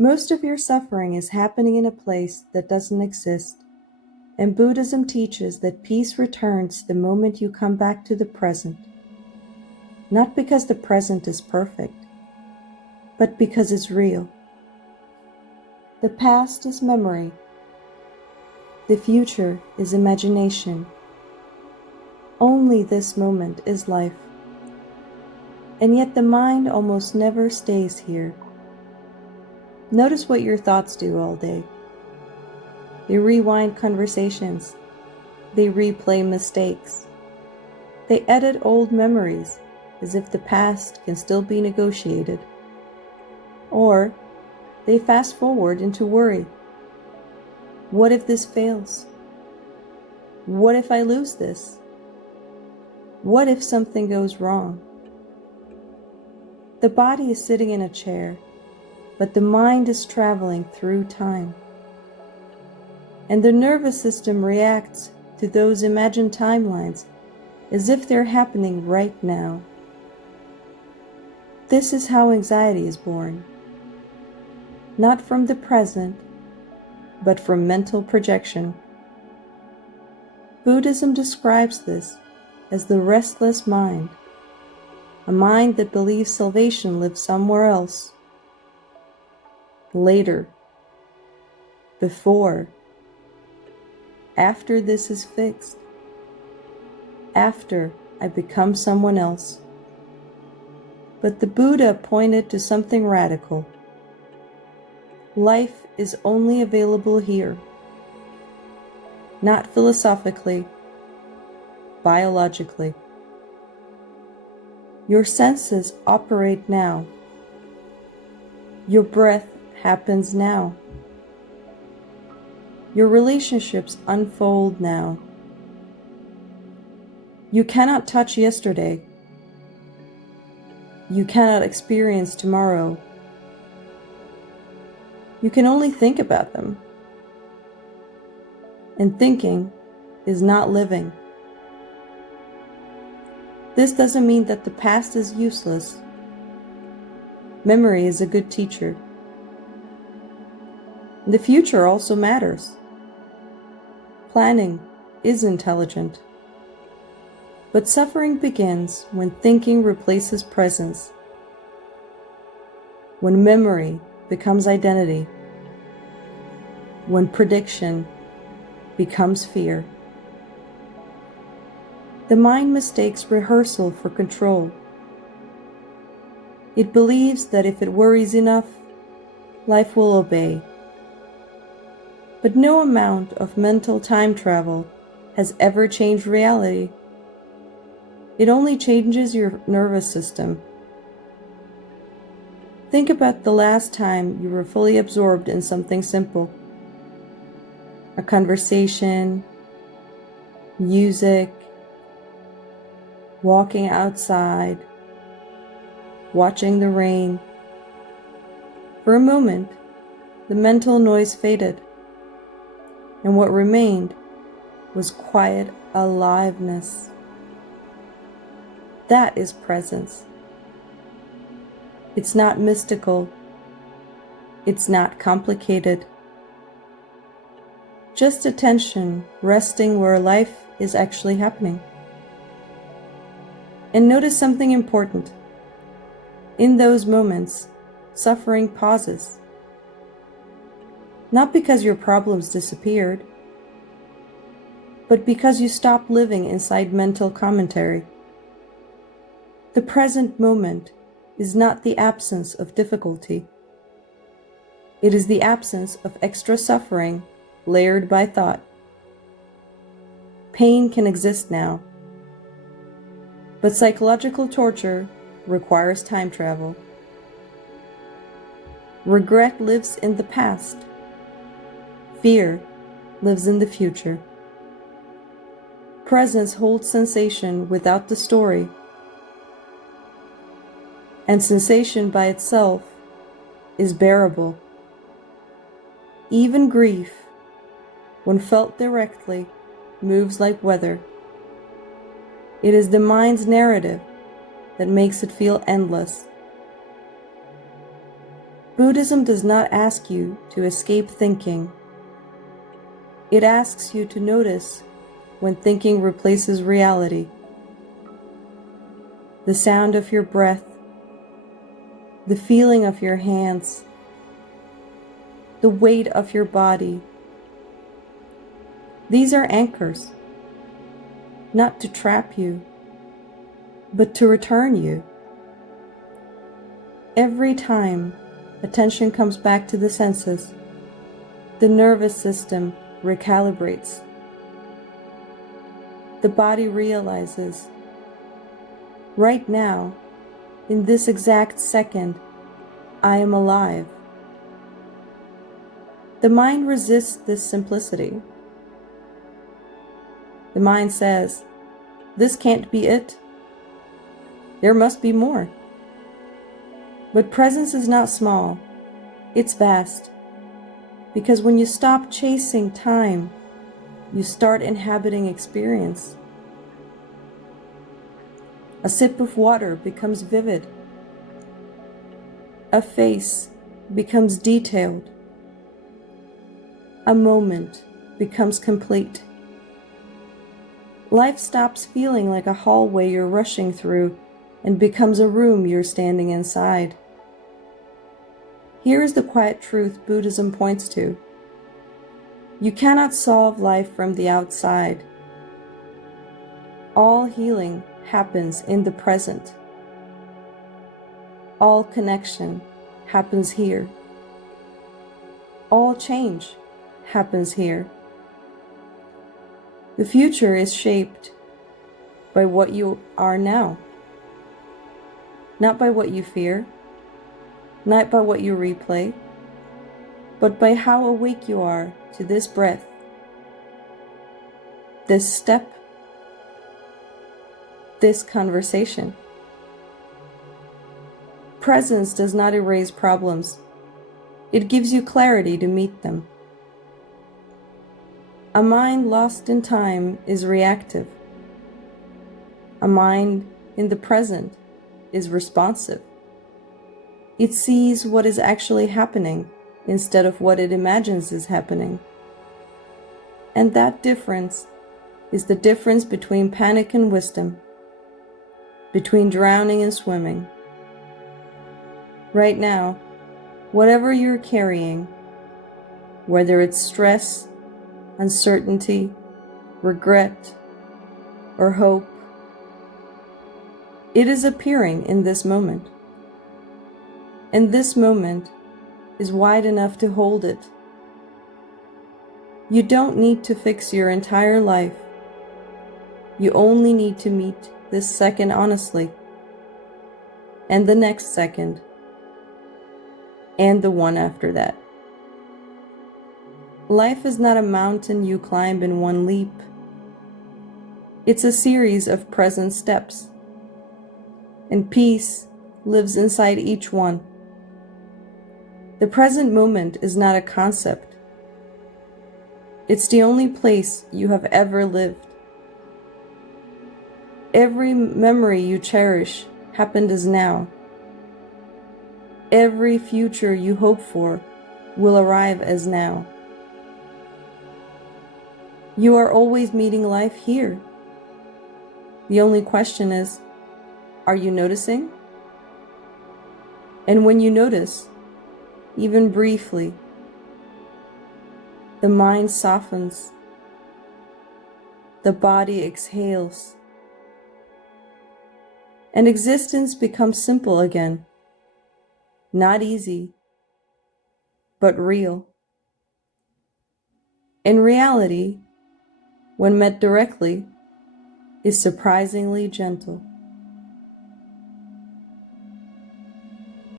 Most of your suffering is happening in a place that doesn't exist, and Buddhism teaches that peace returns the moment you come back to the present, not because the present is perfect, but because it's real. The past is memory. The future is imagination. Only this moment is life. And yet the mind almost never stays here. Notice what your thoughts do all day. They rewind conversations. They replay mistakes. They edit old memories as if the past can still be negotiated. Or they fast forward into worry. What if this fails? What if I lose this? What if something goes wrong? The body is sitting in a chair, but the mind is traveling through time. And the nervous system reacts to those imagined timelines as if they're happening right now. This is how anxiety is born. Not from the present, but from mental projection. Buddhism describes this as the restless mind, a mind that believes salvation lives somewhere else, later, before, after this is fixed, after I become someone else. But the Buddha pointed to something radical. Life is only available here, not philosophically, biologically. Your senses operate now. Your breath happens now. Your relationships unfold now. You cannot touch yesterday. You cannot experience tomorrow. You can only think about them. And thinking is not living. This doesn't mean that the past is useless. Memory is a good teacher. The future also matters. Planning is intelligent. But suffering begins when thinking replaces presence, when memory becomes identity, when prediction becomes fear. The mind mistakes rehearsal for control. It believes that if it worries enough, life will obey. But no amount of mental time travel has ever changed reality. It only changes your nervous system. Think about the last time you were fully absorbed in something simple. A conversation, music, walking outside, watching the rain. For a moment, the mental noise faded, and what remained was quiet aliveness. That is presence. It's not mystical. It's not complicated. Just attention resting where life is actually happening. And notice something important. In those moments, suffering pauses. Not because your problems disappeared, but because you stopped living inside mental commentary. The present moment is not the absence of difficulty. It is the absence of extra suffering layered by thought. Pain can exist now, but psychological torture requires time travel. Regret lives in the past. Fear lives in the future. Presence holds sensation without the story. And sensation by itself is bearable. Even grief, when felt directly, moves like weather. It is the mind's narrative that makes it feel endless. Buddhism does not ask you to escape thinking. It asks you to notice when thinking replaces reality. The sound of your breath, the feeling of your hands, the weight of your body. These are anchors, not to trap you, but to return you. Every time attention comes back to the senses, the nervous system recalibrates. The body realizes, right now, in this exact second, I am alive. The mind resists this simplicity. The mind says, this can't be it. There must be more. But presence is not small, it's vast. Because when you stop chasing time, you start inhabiting experience. A sip of water becomes vivid. A face becomes detailed. A moment becomes complete. Life stops feeling like a hallway you're rushing through and becomes a room you're standing inside. Here is the quiet truth Buddhism points to. You cannot solve life from the outside. All healing happens in the present. All connection happens here. All change happens here. The future is shaped by what you are now, not by what you fear, not by what you replay, but by how awake you are to this breath, this step, this conversation. Presence does not erase problems. It gives you clarity to meet them. A mind lost in time is reactive. A mind in the present is responsive. It sees what is actually happening instead of what it imagines is happening. And that difference is the difference between panic and wisdom, between drowning and swimming. Right now, whatever you're carrying, whether it's stress, uncertainty, regret, or hope, it is appearing in this moment. And this moment is wide enough to hold it. You don't need to fix your entire life. You only need to meet this second honestly, and the next second, and the one after that. Life is not a mountain you climb in one leap. It's a series of present steps, and peace lives inside each one. The present moment is not a concept. It's the only place you have ever lived. Every memory you cherish happened as now. Every future you hope for will arrive as now. You are always meeting life here. The only question is, are you noticing? And when you notice, even briefly, the mind softens, the body exhales, and existence becomes simple again. Not easy, but real. In reality, when met directly, is surprisingly gentle.